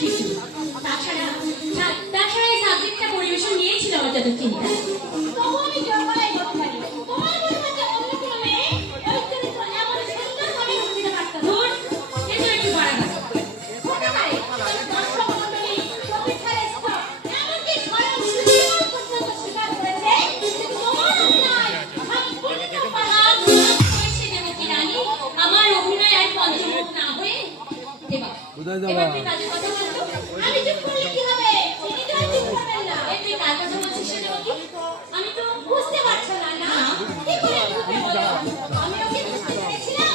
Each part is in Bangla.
তাছাড়া তাছাড়া এই সাবজেক্টটা পরিবেশন নিয়েছিল আমার যত চিন্তা। তবু আমি জোর গলায় বলতে পারি, তোমার মনে হচ্ছে অন্য কোনো মেয়ে ওই চরিত্র এমন সুন্দরভাবে অভিনয় করতে ধর, এটা একটু বাড়ানো হতে পারে। দর্শক মণ্ডলী প্রতীক্ষার স্টপ এমনকি স্বয়ং সুন্দর পর্যন্ত স্বীকার করেছে যে তোমার অভিনয় সম্পূর্ণ পাহাড় করেছে দেবকী রানী। আমার অভিনয় আর পঞ্চমুখ না হয়ে এবার তুই কাজের কথা বলতো, আমি চুপ করলে কি হবে? তিনি তো চুপ করবেন না। তুই কার কথা বলছিস সে দেবকী? আমি তো বুঝতে পারছি না। না কি করে বুঝবে বলো? আমি ওকে বুঝতে পেরেছিলাম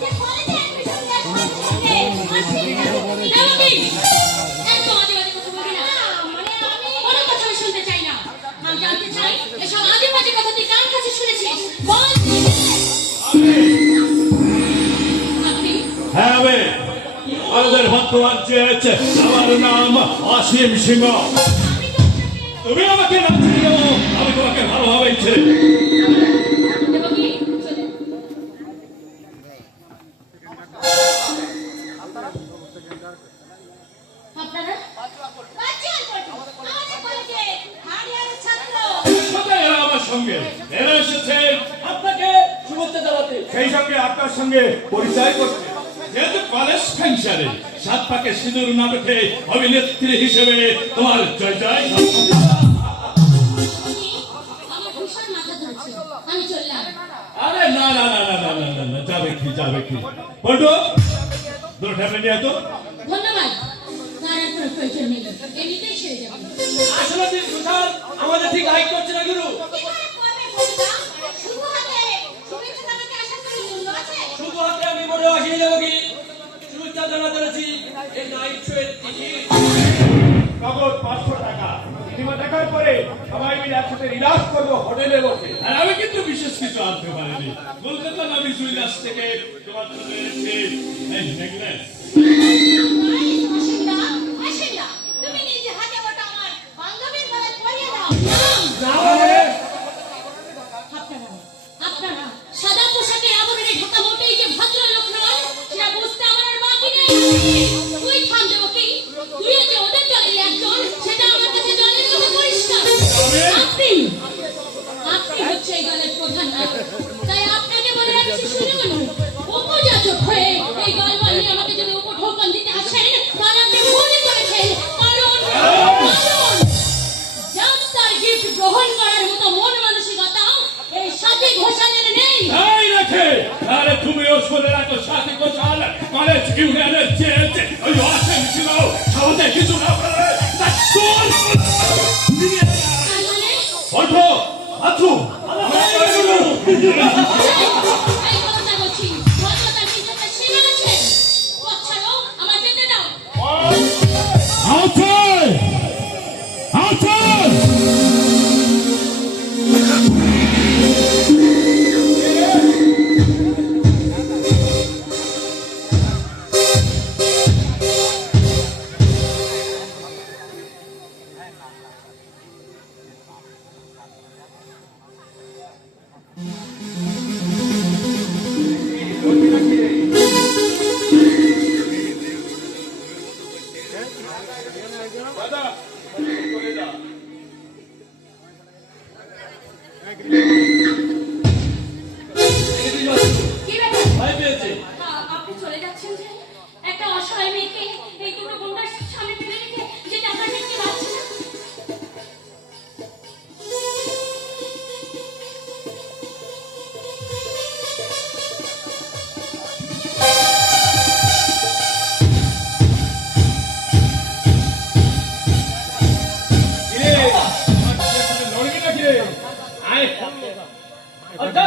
যে কলেজে অ্যাডমিশন দেওয়ার দেবকী একদম আজে বাজে কথা বলবি না। মানে আমি কোনো কথা আমি শুনতে চাই না। আমি জানতে চাই এসব আজে বাজে কথা তুই কার কাছে শুনেছিস বল। হ্যাঁ আমি আমাদের ভক্তরাজ্যের আমার নাম অসীম সিংহ। তুমি আমাকে না চিনো, আমি তোমাকে ভালোভাবেই ছেড়ে দেবকী আপনারা এরা আমার সঙ্গে এরা এসেছে আপনাকে শুভেচ্ছা জানাতে, সেই সঙ্গে আপনার সঙ্গে পরিচয় করতে। যেহেতু কলেজ ফাংশনে সাত পাকে সিঁদুর না বেঁধে অভিনেত্রী হিসেবে তোমার জয় জয়। আমার ভীষণ মাথা ধরছে, আমি চললাম। আরে না না না না না না না না, যাবে কি পল্টু দুটো ট্যাবলেট নিয়ে তো। ধন্যবাদ, তার আর কোনো প্রয়োজন নেই, এমনিতেই সেরে যাবে। আসলে দিন সুশাল আমাদের ঠিক লাইক করছে না গুরু। শুভ হাতে আমি মনে আসিয়ে যাবো কি শুভেচ্ছা জানাতে পেরেছি এই নাইট শোয়ের টিকিট নগদ 500 টাকা। সিনেমা দেখার পরে সবাই মিলে একসাথে রিলাক্স করবো হোটেলে বসে। আর আমি কিন্তু বিশেষ কিছু আনতে পারিনি। কলকাতা আমি জুইলার্স থেকে তোমার জন্য এনেছি এই নেকলেস। তুমি নিজে হাতে ওটা আমার বান্ধবীর গলায় পরিয়ে দাও। আপনারা সাদা পোশাকে আবরণে ঢাকা মোটেই যে ভদ্রলোক নয় সেটা বুঝতে আমার আর বাকি নেই। তুই থাম দেবকী, তুইও যে ওদের দলের একজন সেটা আমার কাছে জলের মতো পরিষ্কার। আপনি হচ্ছে এই দলের প্রধান নায়ক, তাই আপনাকে বলে রাখছি শুনুন, উপযাচক হয়ে এই দলবল নিয়ে আমাকে যদি উপঢৌকন দিতে আসেন তাহলে আপনি ভুলই করেছেন। কারণ যাত্রার গিফট গ্রহণ করার মতো মন মানসিকতা এই সাথী ঘোষালের নেই। এই রেখে আরে তুমিও শুনে রাখো সাথী ঘোষাল কলেজ ইউনিয়নের চেয়েছে ওই অসীম ছিল সহজে কিছু না পারে। পল্টু আছু এই কথা বলছি, ভদ্রতার কি একটা সীমা আছে? পথ ছাড়ো, আমার যেতে দাও। আছে আছে দাদা চলে যা। কি ব্যাপার? ভয় পেয়েছে। আপনি চলে যাচ্ছেন যে? একটা অসহায় মেয়েকে এই দুটো গুন্ডার সামনে ফেলে রেখে যে টাকা দেখতে পাচ্ছে না। লড়বি নাকি রে? আয় আচ্ছা